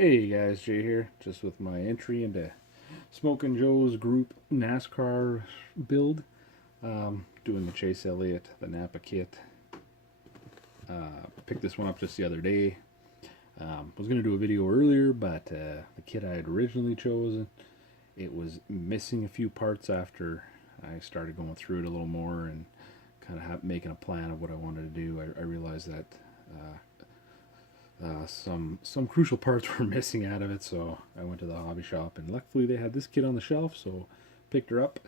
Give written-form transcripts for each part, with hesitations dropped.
Hey guys, Jay here, just with my entry into Smokinjoe's group Nascar build. Doing the Chase Elliott, the Napa kit. Picked this one up just the other day. Was going to do a video earlier, but the kit I had originally chosen, it was missing a few parts after I started going through it a little more and kind of making a plan of what I wanted to do. I realized that some crucial parts were missing out of it, so I went to the hobby shop, and luckily they had this kit on the shelf, so picked her up.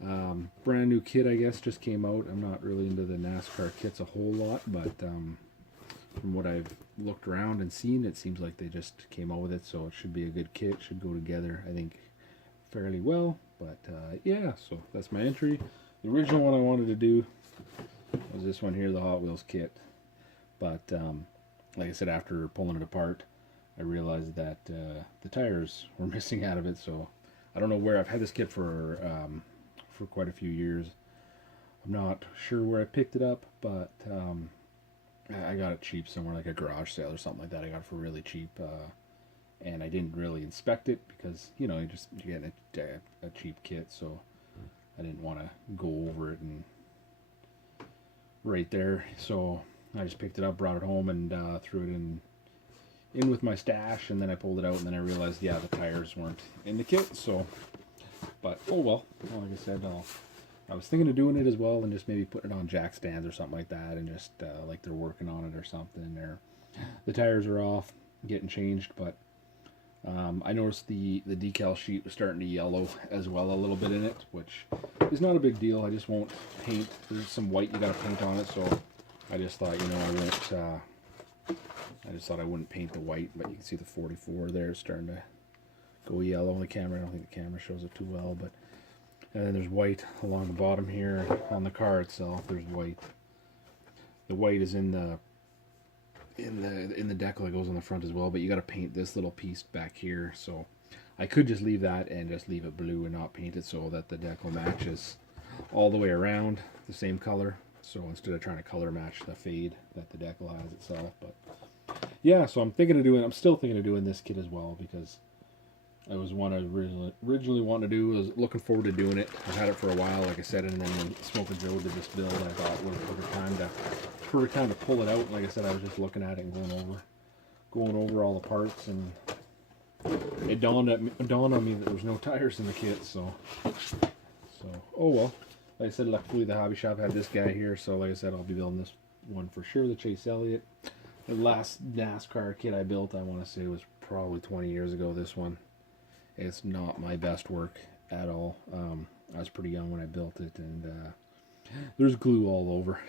Brand new kit, I guess, just came out. I'm not really into the NASCAR kits a whole lot, but from what I've looked around and seen, it seems like they just came out with it, so it should be a good kit. Should go together, I think, fairly well. But yeah, so that's my entry. The original one I wanted to do was this one here, the Hot Wheels kit, but like I said, after pulling it apart, I realized that the tires were missing out of it. So I don't know where. I've had this kit for quite a few years. I'm not sure where I picked it up, but I got it cheap somewhere, like a garage sale or something like that. I got it for really cheap, and I didn't really inspect it because you're getting a cheap kit, so I didn't want to go over it and right there. So I just picked it up, brought it home, and threw it in with my stash, and then I pulled it out, and then I realized, yeah, the tires weren't in the kit, so, but, oh well, like I said, I was thinking of doing it as well, and just maybe putting it on jack stands or something like that, and just, like they're working on it or something, or the tires are off, getting changed, but I noticed the decal sheet was starting to yellow as well a little bit in it, which is not a big deal. I just won't paint. There's some white you gotta paint on it, so I just thought, I just thought I wouldn't paint the white, but you can see the 44 there starting to go yellow on the camera. I don't think the camera shows it too well, but and then there's white along the bottom here on the car itself. There's white. The white is in the decal that goes on the front as well, but you got to paint this little piece back here. So I could just leave that and just leave it blue and not paint it so that the decal matches all the way around the same color. So instead of trying to color match the fade that the decal has itself, but yeah, so I'm still thinking of doing this kit as well, because it was one I originally wanted to do. I was looking forward to doing it. I've had it for a while, like I said, and then when Smokinjoe did this build, I thought it was a perfect time to pull it out. Like I said, I was just looking at it and going over all the parts, and it dawned on me that there was no tires in the kit. So oh well. Like I said, luckily the hobby shop had this guy here, so like I said, I'll be building this one for sure, the Chase Elliott. The last NASCAR kit I built, I want to say, was probably 20 years ago, this one. It's not my best work at all. I was pretty young when I built it, and there's glue all over.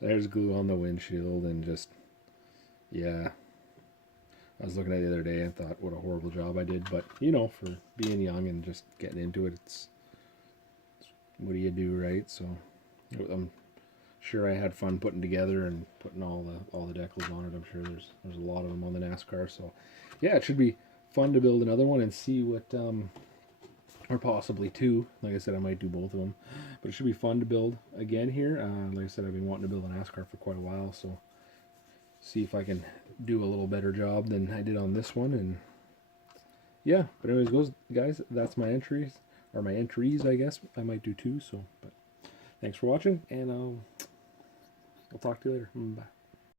There's glue on the windshield, and just, yeah. I was looking at it the other day and thought, what a horrible job I did, but, for being young and just getting into it, it's what do you do, right? So I'm sure I had fun putting together and putting all the decals on it. I'm sure there's a lot of them on the NASCAR. So yeah, it should be fun to build another one and see what or possibly two. Like I said, I might do both of them, but it should be fun to build again here. Like I said, I've been wanting to build a NASCAR for quite a while, so see if I can do a little better job than I did on this one. And yeah, but anyways, guys, that's my entries. Or my entries, I guess. I might do two, so, but thanks for watching, and I'll talk to you later. Bye.